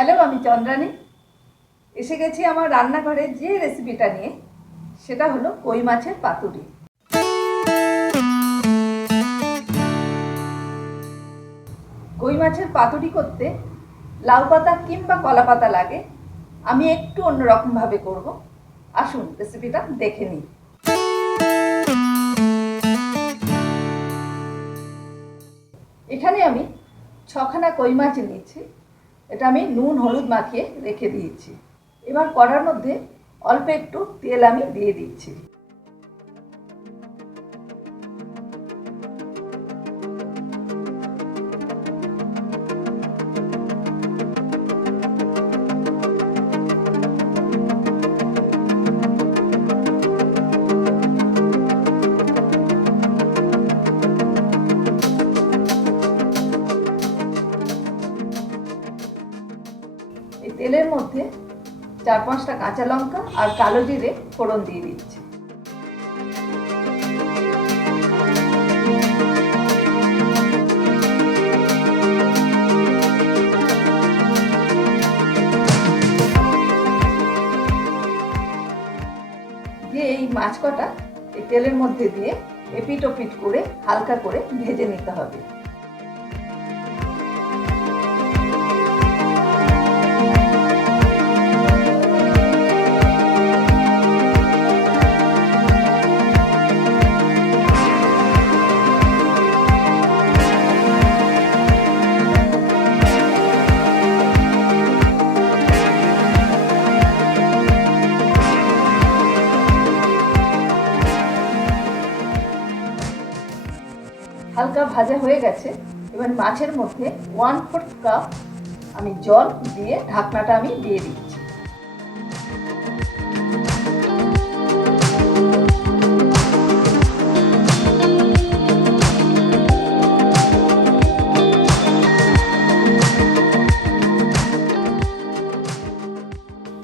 Hello, আমি চন্দ্রানী। এসে গেছি আমার রান্নাঘরে যে রেসিপিটা নিয়ে, সেটা হলো কই মাছের পাতুরি। কই মাছের পাতুরি করতে লাউ পাতা কিংবা কলা পাতা লাগে। আমি একটু অন্যরকমভাবে করব। আসুন রেসিপিটা দেখে নিই। এখানে আমি 6খানা কই মাছ নিয়েছি। এটা আমি নুন হলুদ মাখিয়ে রেখে দিয়েছি। এবার কড়ার মধ্যে অল্প একটু তেল আমি দিয়ে দিচ্ছি। এই তেলের মধ্যে 4-5টা কাঁচা লঙ্কা আর কালো জিরে ফোড়ন দিয়ে দিচ্ছি। দিয়ে এই মাছ কটা এই তেলের মধ্যে দিয়ে এপিট ওপিট করে হালকা করে ভেজে নিতে হবে। হালকা ভাজা হয়ে গেছে। এবার মাছের মধ্যে 1/4 কাপ আমি জল দিয়ে ঢাকনাটা আমি দিয়ে দিচ্ছি।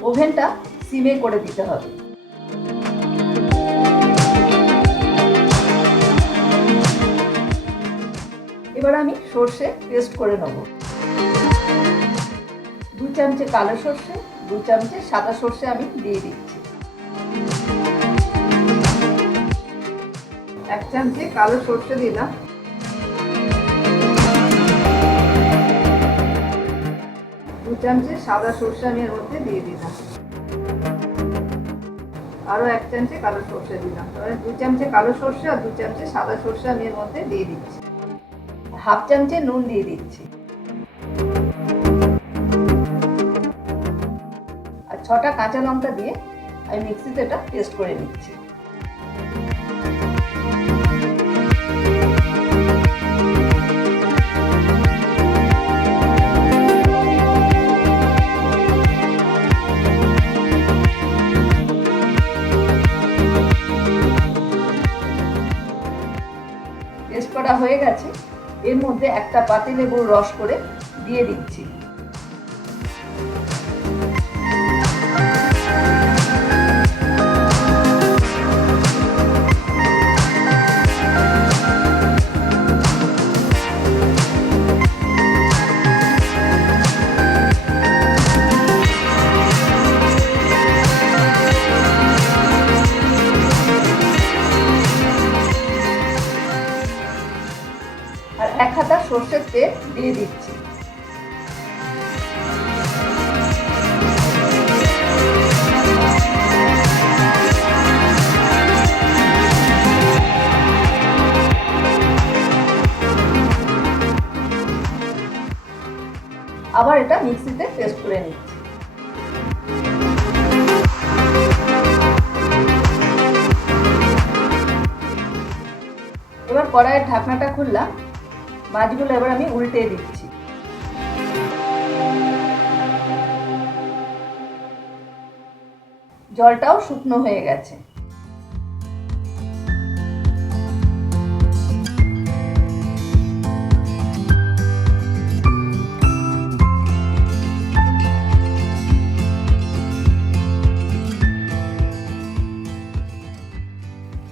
ওভেনটা সিমে করে দিতে হবে। এবার আমি সর্ষে পেস্ট করে নেব। 2 চামচে কালো সর্ষে, 2 চামচে সাদা সর্ষে আমি দিয়ে দিচ্ছি। 1 চামচে কালো সর্ষে দিলাম। 2 চামচে সাদা সর্ষে আমি এর মধ্যে দিয়ে দিলাম। আরও 1 চামচে কালো সর্ষে দিলাম। তাহলে 2 চামচে কালো সর্ষে আর 2 চামচে সাদা সর্ষে আমি এর মধ্যে দিয়ে দিচ্ছি। 1/2 চামচে নুন দিয়ে দিচ্ছি। আর 6টা কাঁচা লঙ্কা দিয়ে আমি মিক্সিতে এটা পেস্ট করে নিচ্ছি। পেস্ট করা হয়ে গেছে। এর মধ্যে একটা পাতিলেবুর রস করে দিয়ে দিচ্ছি। আর 1 হাতা সর্ষের তেল দিয়ে দিচ্ছি। আবার এটা মিক্সিতে পেস্ট করে নিচ্ছি। এবার কড়াইয়ের ঢাকনাটা খুললাম। মাছগুলো এবার আমি উল্টে দিচ্ছি। জলটাও শুকনো হয়ে গেছে।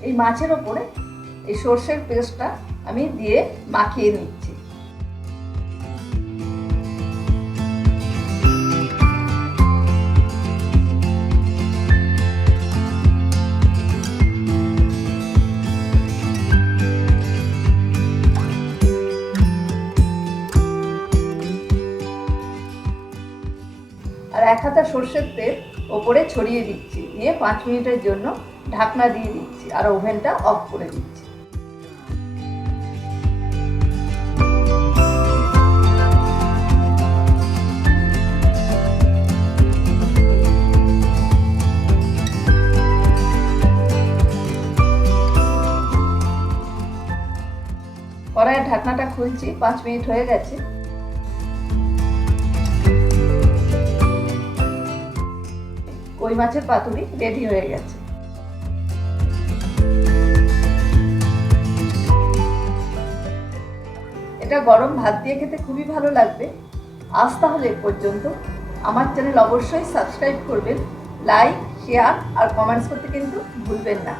এই মাছের ওপরে এই সর্ষের পেস্টটা আমি দিয়ে মাখিয়ে নিচ্ছি। আর 1 হাতা সর্ষের তেল ওপরে ছড়িয়ে দিচ্ছি, দিয়ে 5 মিনিটের জন্য ঢাকনা দিয়ে দিচ্ছি আর ওভেনটা অফ করে দিচ্ছি। কড়াইয়ের ঢাকনাটা খুলছি, 5 মিনিট হয়ে গেছে। কই মাছের পাতুরি রেডি হয়ে গেছে। এটা গরম ভাত দিয়ে খেতে খুবই ভালো লাগবে। আজ তাহলে এ পর্যন্ত। আমার চ্যানেল অবশ্যই সাবস্ক্রাইব করবেন, লাইক, শেয়ার আর কমেন্টস করতে কিন্তু ভুলবেন না।